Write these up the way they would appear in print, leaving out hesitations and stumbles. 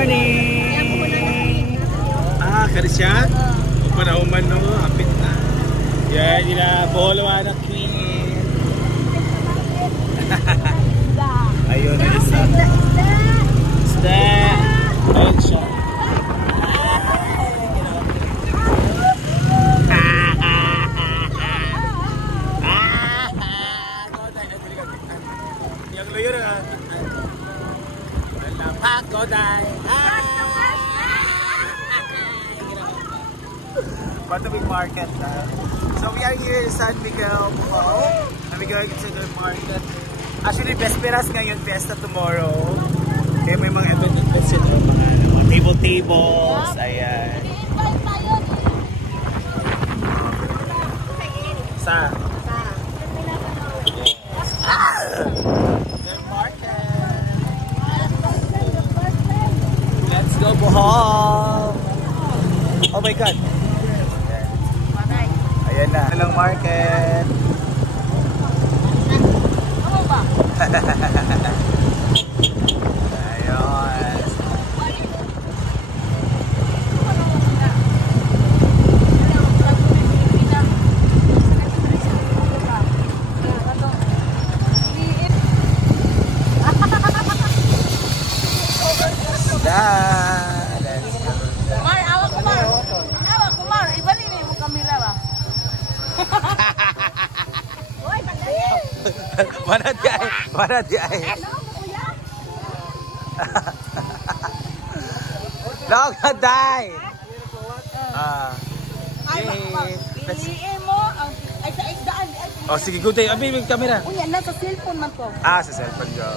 morning! Ah, kari siya? Panauman no, hapit na. Yan, yun na, Boholo na Queen. Ayun, isda. Isda. Ayun siya. Yang layo na. Pagoday. Big market. So we are here in San Miguel Mall. And we're going to the market. Actually, Vesperas ngayon, Fiesta tomorrow. Kaya may mga events yun. Mga tables. Ayan. Sa? The market. Let's go, Bohol. Oh my God. Ayan na. Alang market. Ano ba? Ayun. Mana dia? Dog die. Oh, sige, good day. Abi, may camera. Unya na sa cellphone man ko. Ah, sa cellphone ko.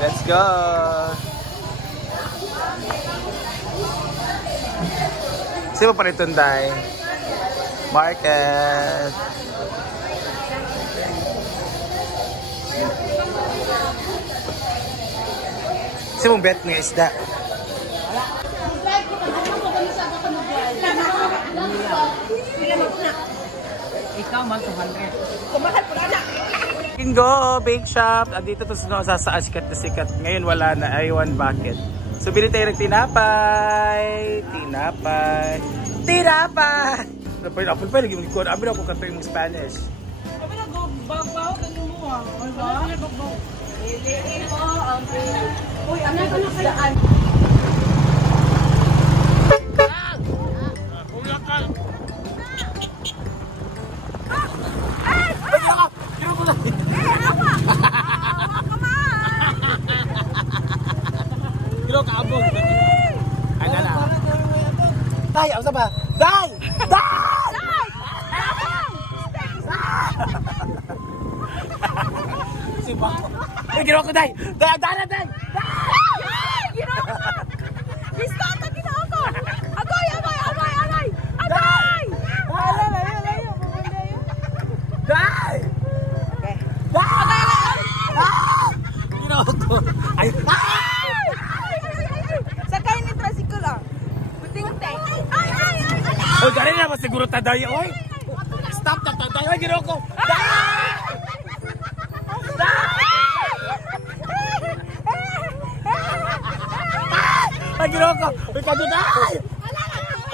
Let's go. Sino pa nito, Day? Market. Sino mong bet nga isda? Ikaw man 200. Kumahal po na. Go, bake shop. Andito to sa sikat na sikat. Ngayon wala na. Ay, one bucket. So, bili tayo ng tinapay. Tinapay. Tinapay! Apple pie, lagi mag-ikon. Abi na ako kanto yung Spanish. Abi na, bago ganyan mo ah. Ay ba? Liliin mo ang uy, ano ka na kayaan? Ulakal! Kilo kaabog. Ay, nala. Day, ako sa ba? Day! Day! Si Bako. Ay, ginawa ko, Day! Day! Day! Day! Ginawa ko! Stop na ginawa ko! Agoy! Agoy! Agoy! Agoy! Agoy! Wala, layo. Layo. Day! Day! Ginawa ko. Ay! Sakay ni tricycle ah. Buting-ting. Oy, gari na ba siguro taday? Oy! Stop na taday! Oy, ginawa ko! Ay, ginawa ko! Uy, kadyo, Day!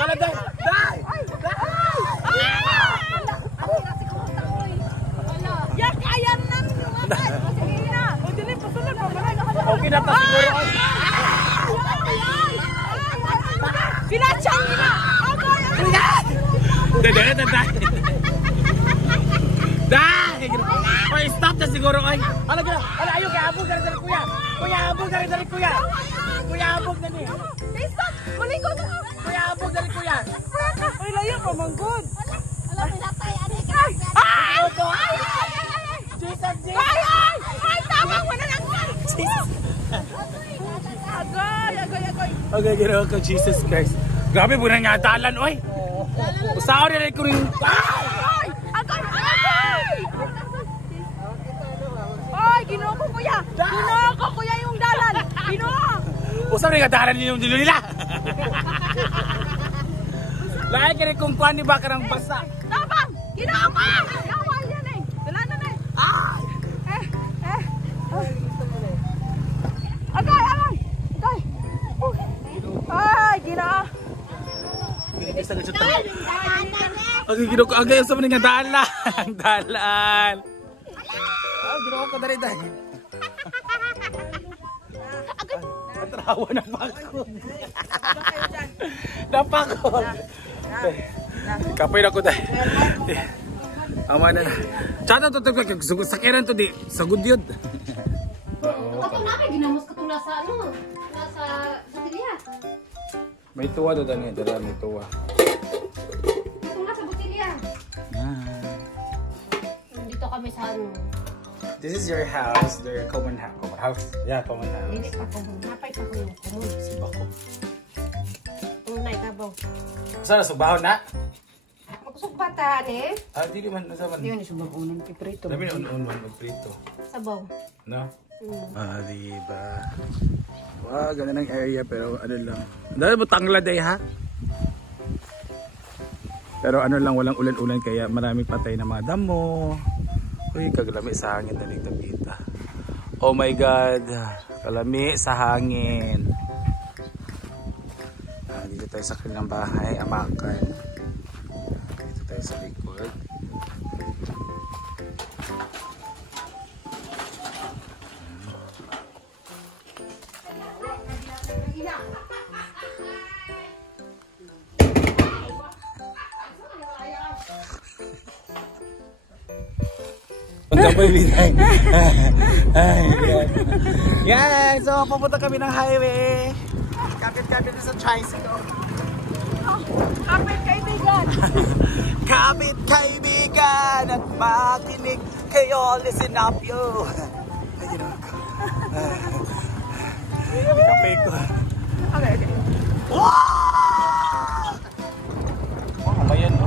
Ano, Day? Day! Yak, ayan na! Sige na! O, dili, pasunod pa. Okay na pa siguro. Pinachang na! Agoy! Day! Day! Oy, stop na siguro, oy! Ano gina? Ano, ayaw, kaya abog na rin kuya! Kuya, abog na rin kuya! Kuya, abog na rin! Stop! Malingo na! Kuya, abog na rin kuya! Ay, layo pa, manggod! Alam mo natay ani ka. Ay! Jesus! Ay! Ay! Tama! Wala lang! Jesus! Agoy! Okay, ginawa ko, Jesus Christ. Grabe, bunang nga dalan, oy! Usaw na rin ko rin. Ay! Agoy! Ay! Ginawa ko, kuya! Ginawa ko, kuya, yung dalan! Ginawa! Usaw rin nga dalan yung dilo nila. Lahat ka rin kung kuhan ni baka ng basa. Tabang! Ginawa ko! Nawal yan eh! Dala na na eh! Ah! sa gutsutan. Ang ginawa ko agay sa mga dalan. Dalan. Ah, ginawa ko dali dahil. Patrawa na pakod. Napakod. Kapoy na ko dahil. Ama na. Tsada to sakiran to di sagud yun. Kato na kay ginamos katula sa ano? Sa botilya. May tuwa do dani, dala may tuwa. Katula sa botilya. Dito kami sa ano. This is your house, their common house. Yeah, common house. Dili pa ko. Napay pa ko yung common. Sibako. Unay kabaw. Saan subaho na? Magusog bata ni. Ah, di man nasaman. Di man subang unang piprito. Dami un magprito. Sabaw. No? Ah, diba? Wow, ganda ng area pero ano lang. Dahil mo tangla day ha? Pero ano lang, walang ulan-ulan kaya maraming patay na mga damo. Uy, kagalami sa hangin na nagtagita. Oh my God, kalami sa hangin. Ah, dito tayo sa kanilang bahay, Amakan. Dito tayo sa likod. Pagkabay linay. Yan, so pupunta kami ng highway. Kapit-kapit na sa tricycle. Kapit kaibigan! Kapit kaibigan at makinig kayo, listen up yo. Ay, ginawa ko. Kape ko. Okay. Wow! Wow, ayan no.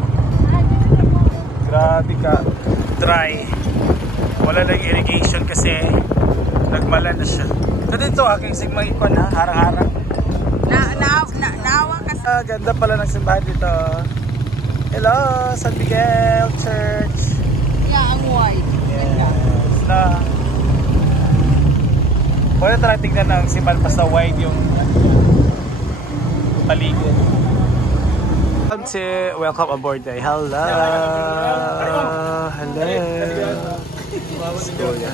Grabe ka. Dry. Wala lang irrigation kasi nagmala na siya. So dito aking sigmang ikon ha, harang-harang. Naawa kasi. Ganda pala ng simbahan dito. Hello, San Miguel Church. Yeah, ang white. Yes. Na. Pwede tayo tignan ng simbahan pa sa wide yung paligid. Welcome aboard day. Hello. Hello. So, yeah.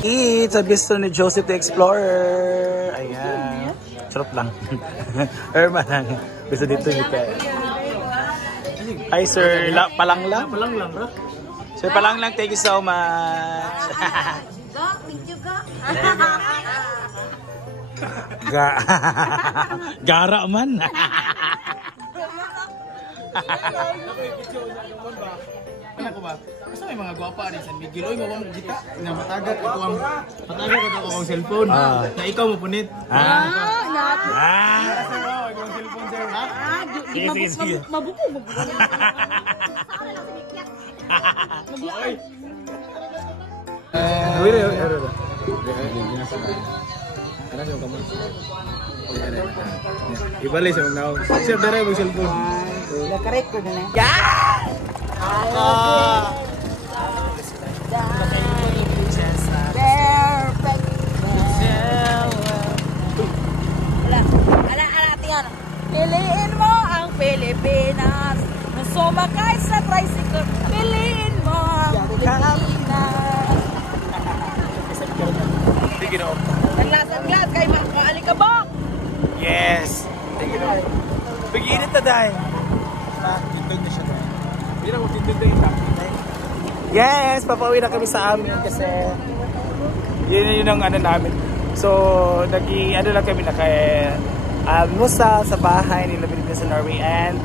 It's a bistro ni Joseph the Explorer. Ayan. Charot lang. Erma lang. Gusto dito ni Ken. Hi sir, palang lang? Palang lang bro. Sir, palang lang. Thank you so much. Gara man. Ano ba? Basta may mga gwapa rin San Miguel. Oy, mawang kita. Na matagat ito ang akong cellphone. Na ikaw mo punit. Ikaw cellphone sir. Sige. Mabuko. Ibalik sa mga sir, dara mo cellphone. Nakarek ko na. Perfect. Ala, tingnan. Piliin mo ang Pilipinas. Nung sumakay sa tricycle, piliin mo ang Pilipinas. Sige no. Sanglas kay Maalikabok. Yes. Sige no. Pag-iinit na dahil. Tintog na siya dahil. Hindi na mo tintog na yung tapos. Yes! Papauwi na kami sa amin kasi yun ang ano namin. So, ano lang kami naka-almusal sa bahay nila Pilipinas sa Norway and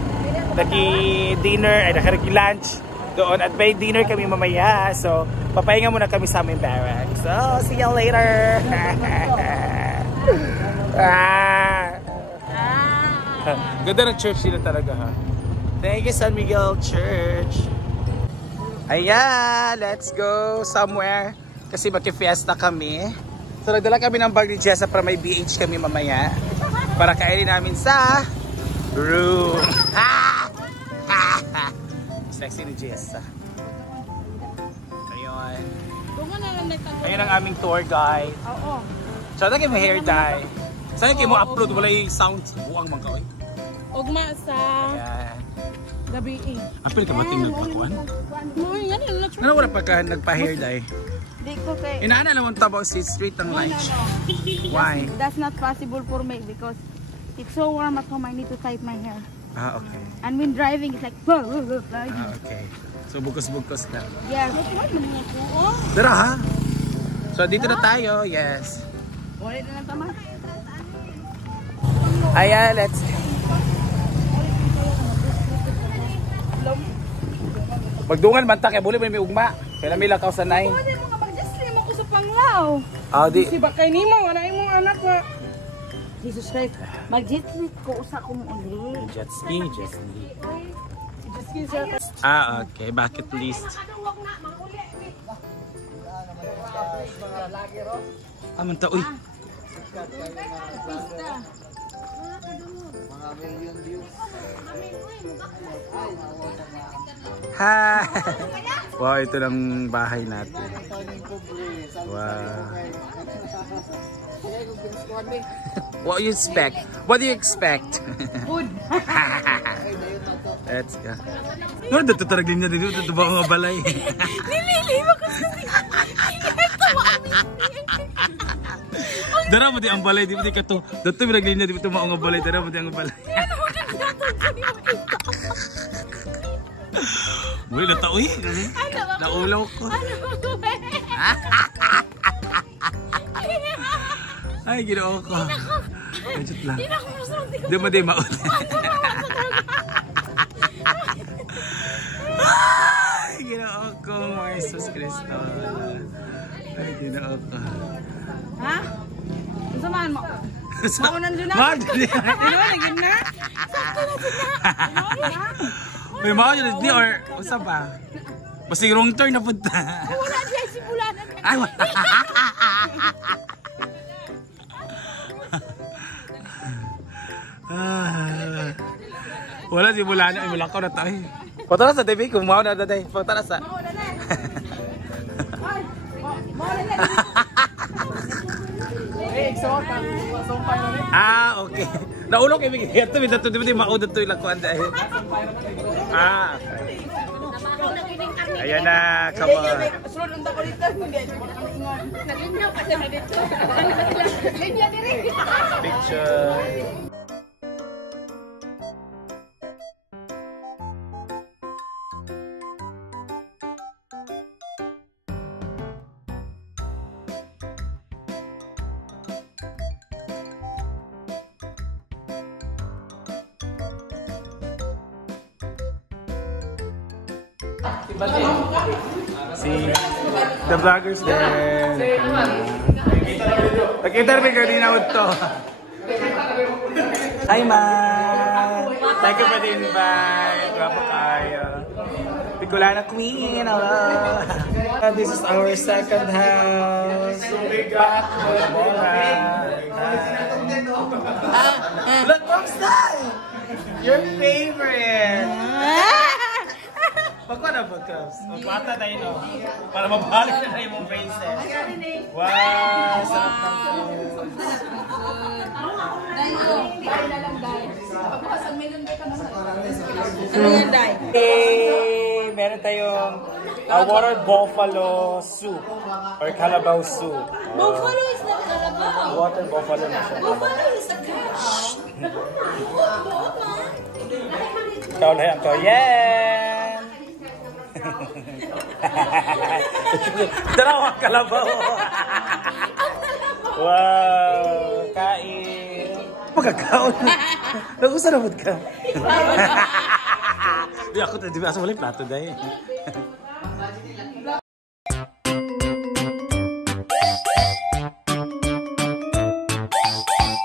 naki-dinner, naki-lunch doon at may dinner kami mamaya. So, papahinga muna kami sa aming barracks. So, see you later! Ganda ng church sila talaga ha. Thank you San Miguel Church. Ayan, let's go somewhere kasi magki-fiesta kami. So nagdala kami ng bag ni Jessa para may BH kami mamaya para kainin namin sa room. Sexy ni Jessa. Ayun. Ayun ang aming tour guide. Oo. So, naging may hair dye. Saan kayo mo upload? Wala yung sounds. Buang mga kawin. Ugma sa Ayan. gabi eh. Apil ka bating nagpakuan? Mo yan na Ano wala pagka nagpa-hair dye? Di ko kay Inaana naman tabaw si straight ang lunch. Why? That's not possible for me because it's so warm at home. I need to tie my hair. Ah, okay. And when driving, it's like Ah, okay. So bukos-bukos lang. yeah. Tara ha? So dito na tayo, yes. Wala na lang tama. Ayan, let's... Magdungan man ta kay buli may ugma. Kailan may lakaw sa 9. Pwede mo ka mag-slim ako sa panglaw. Ah, di. Si bakay nimo, wala imong anak nga. Jesus Christ, mag-jet ski ko usa ko mo uli. Jet ski, jet ski. Jet ski sir. Ah, okay. Bucket list. Ah, man ta, uy. Ha! Wow, ito lang bahay natin. Wow. What do you expect? What do you expect? Food. Let's go. Ano dito taragin niya dito? Dito ba ang balay? Nililima ko sa Dara mo di ang balay, di mo di ka to. Dito binagin niya, di mo ito maong balay. Dara mo di ang balay. Uy, natauhi. Naulaw ko. Ay, ginoo ko. Medyo lang. Di mo di maun. Ay, ginoo ko. Jesus Cristo. Ay, ginoo ko. Ha? Samahan mo. Maunan doon na. Mag! Ano, naging na? May mao yun di or usa ba? Basta wrong turn na punta. Wala diya si Bulanan. Ay, wala. Wala si Bulana. Ay, wala ko na tayo. Punta na sa TV. Kung mao na tayo. Punta na sa... Ah, okay. Naulok ibig ito bitato di ba mao dito ila kuan dai. Ah. Ayan na, come on. Sunod unta ko dito, hindi ay mo ingon. Naglinyaw pa siya dito. Linya diri. Picture. Si The Vloggers din. Nag-interview ka din ako to. Hi, ma! Thank you for the invite. Guwapo kayo. Bicolana Queen. Hello. This is our second house. Back with Mora. Look, kamusta? Your favorite. Pagka na pagkaps. Magpata tayo no. Para mabalik na tayo mong faces. Wow! Sarap ng food. Dahil na lang dahil. Pagpasang melon ka naman. Hey! Meron tayong water buffalo soup or calabaw soup. Buffalo is not Carabao. Water buffalo na siya. Buffalo is a cow. Ikaw na yan to. Yan! Dalawang kalabaw. Wow! Kain! Pagkakaon. Nag-usa na mood ka. Di ako, di ba? Asa wala yung plato dahil.